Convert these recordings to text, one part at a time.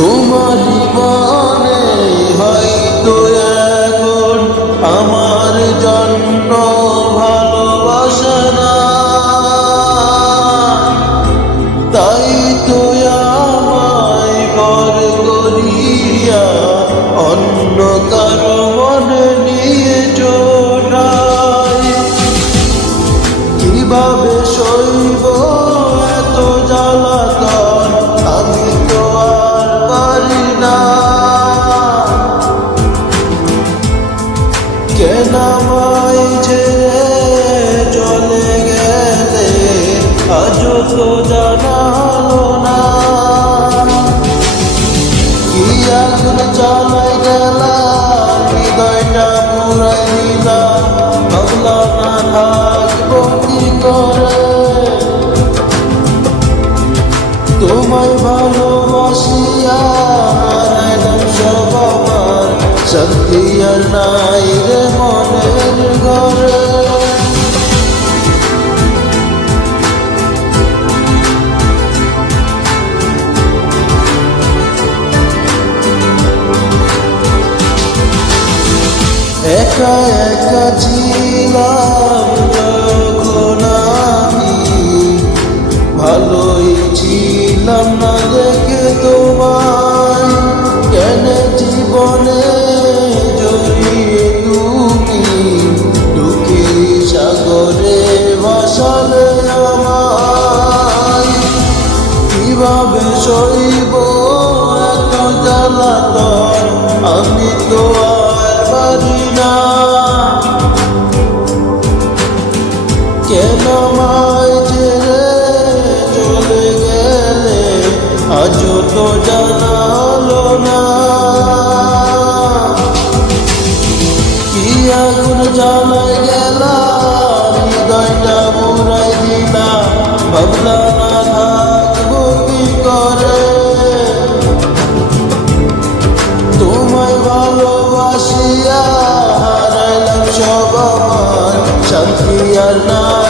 তোমারই মনে হয়তো এখন আমার জন্য ভালোবাসা না। তাই তো আমায় কর করিয়া অন্য তোমায় ভালোবাসিয়া হারাইলাম সব আমার শান্তি আর নাই রে মনের ঘরে। একা একা ছিলাম পারি না কেন মায় চলে গেলে? আজও তো জানালো না। কি আগুন জ্বালায় গেলা হৃদয়টা পুরাই দিলা ভাবলা শান্তি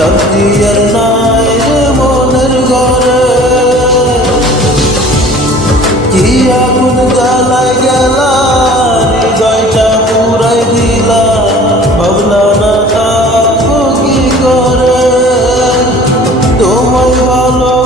শান্তি আর নাই রে মনের ঘরে। কি আগুন জ্বালায় গেলা হৃদয়টা পুরাই দিলা ভাবলা না থাকব ভালো